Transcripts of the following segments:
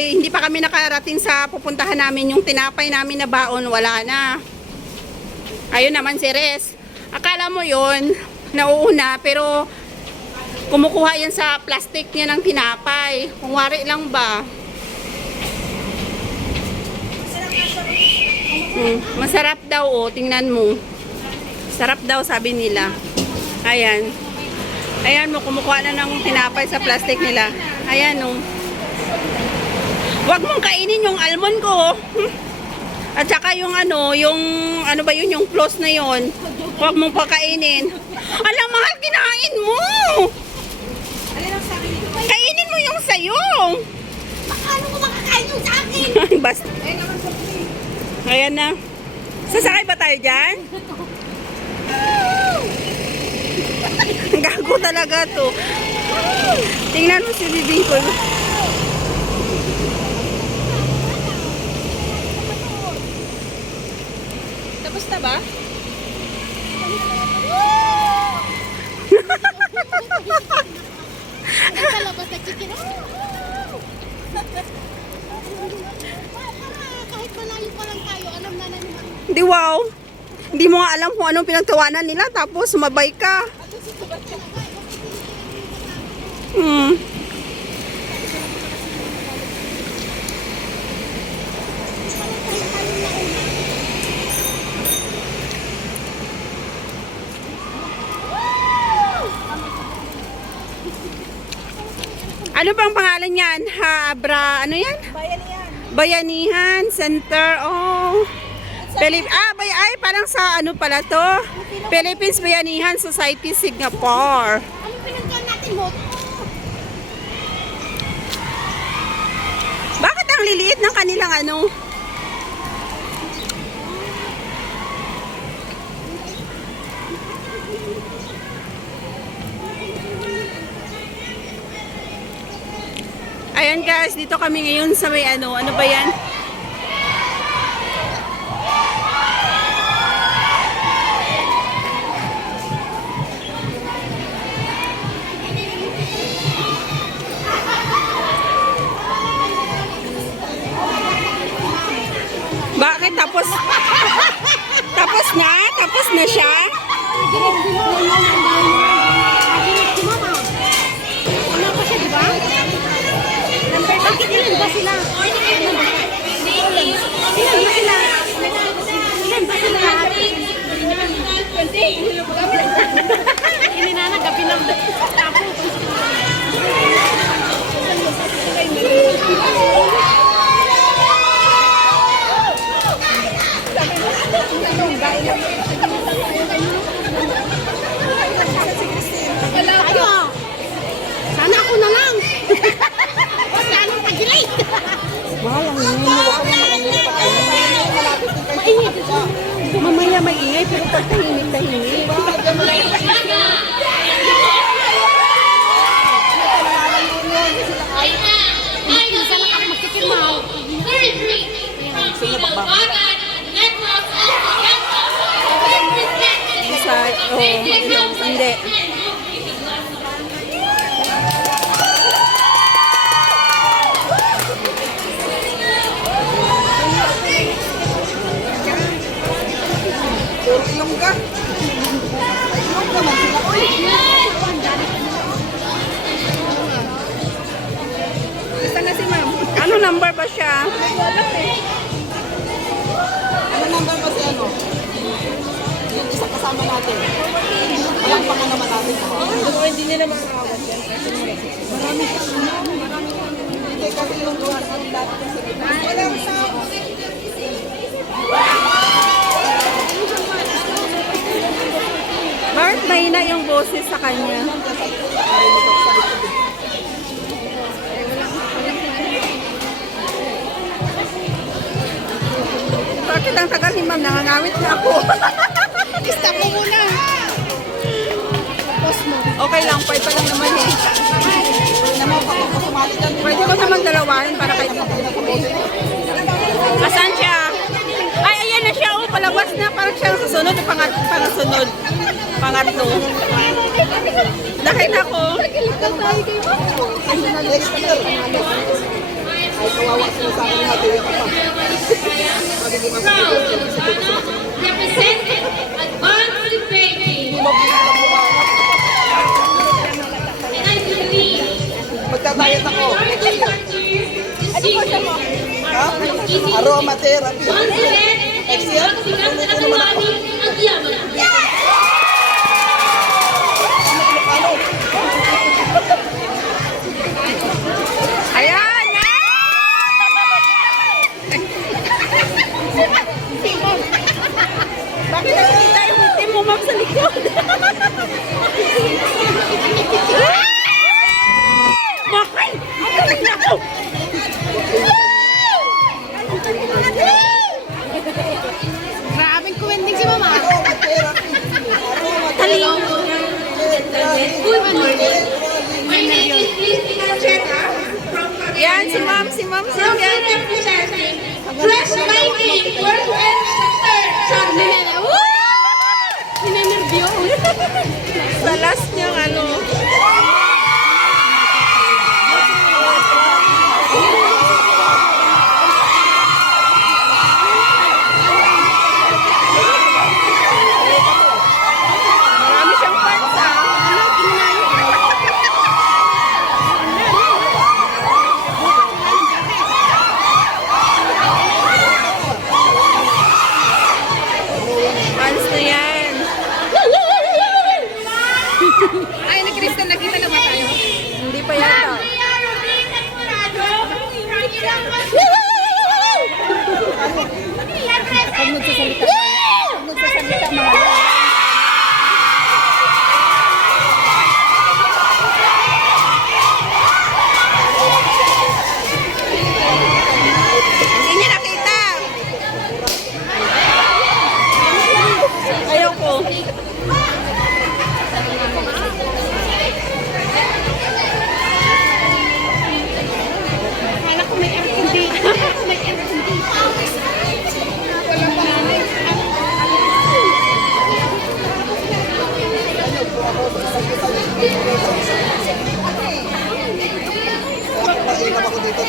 ay hindi pa kami nakarating sa pupuntahan namin. Yung tinapay namin na baon, wala na. Ayun naman si Res. Akala mo yon nauuna, pero kumukuha yan sa plastic niya ng tinapay. Kung wari lang ba. Masarap daw, oh. Tingnan mo. Sarap daw, sabi nila. Ayan. Ayan mo, kumukuha na ng tinapay sa plastic nila. Ayan, oh. Huwag mong kainin yung almond ko, oh. At saka yung ano ba yun, yung close na yun. Huwag mong pakainin. Alam, mahal, kinain mo. Kainin mo yung sayo. Paano ko makakain yung sa akin? Basta. Ayan na. Sasakay ba tayo dyan? Gago talaga to. Tingnan mo si bibing ko. Tapos na ba? Nagkalabas na chicken. Kahit malayo pa lang tayo, alam na naman. Di wow. Hindi mo nga alam kung anong pinagtawanan nila tapos sumabay ka. Ano bang pangalan yan? Ano yan? Bayanihan. Bayanihan Center. Oh. Ay, parang sa ano pala to? Philippines Bayanihan Society Singapore. Ano pinagkaan natin mo? Bakit ang liliit ng kanilang ano? Ayan guys, dito kami ngayon sa may ano ba yan? Bakit tapos? Tapos na siya? Ano pa siya, di ba? Bakit ilan ba sila? Ilan ba sila? Ilan ba sila? Ininanagapin ng tapo. Sana ako na lang. Basta anong tagilay. Maingay. Mamaya maingay pero pag tahimik. Minsan lang ako magkikirmaw. Hindi. Ilongga. Ilongga man sila. Basta na si ma'am. Ano number ba siya? Ano number ba si ano? Yung isa kasama natin. Walang pa naman natin. Hindi nila makakawat yan. Marami. Hindi kasi yung buwan ang dati kasi. Walang sa... Bakit mahina yung boses sa kanya? Bakit ang tagal ni ma'am? Nangangawit na ako. Stop mo muna. Tapos mo. Okay lang, 5 pa lang naman eh. Pwede ko naman dalawahin para kay... Asan siya? Ay, ayan na siya. Oh, palabas na. Parang siya sa sunod. Pangasunod. Pangatlo. Nakita ko. Ay, kawawa sila sa akin natin yung kapag. Magiging masakit yun. Represented Advanced Baby. Hindi mabigyan na bumanap. And I believe Magtatayat ako. majority countries decision Ha? are easy. Aromatherapy. Once again, Next year, silang ulit na naman ako. ang yaman. Ano? Ayan! Bakit nakikita yung ngiti mo, ma'am, sa likod? Bakit? Ang galing na ako! Grabing kuwending si mama. Aromatherapy. Good morning. My name is Christy Concheta from Yan, si ma'am, From yan. representing Fresh Lighting World and Center. Ninenervyo. Sa last niyang ano. Marami siyang fans, ah. Fans na yan. Ay, nag-Kristen, nakita na ba tayo? Hindi pa yata. Pag magsasalita, mahal. Hindi niya nakita. Ayoko. Akala ko may hindi. May hindi. Wala pa namin. Mainam ako dito.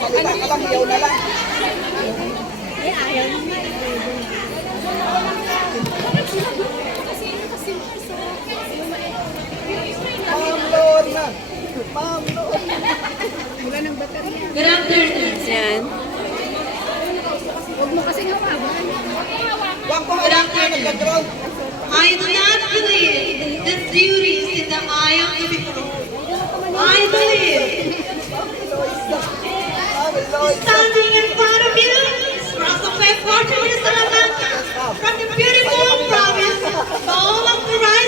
Salita ka lang, yaw na lang. Ma'am Lorna. Ma'am Lorna. Good afternoon. Yan. Huwag mo kasing hawakan. Wag ko hawak ka, nagka-ground. I do not believe that beauty is in the eye of the beholder. I believe standing in front of you is Rosa Fortune Salamanca from the beautiful province of all of the right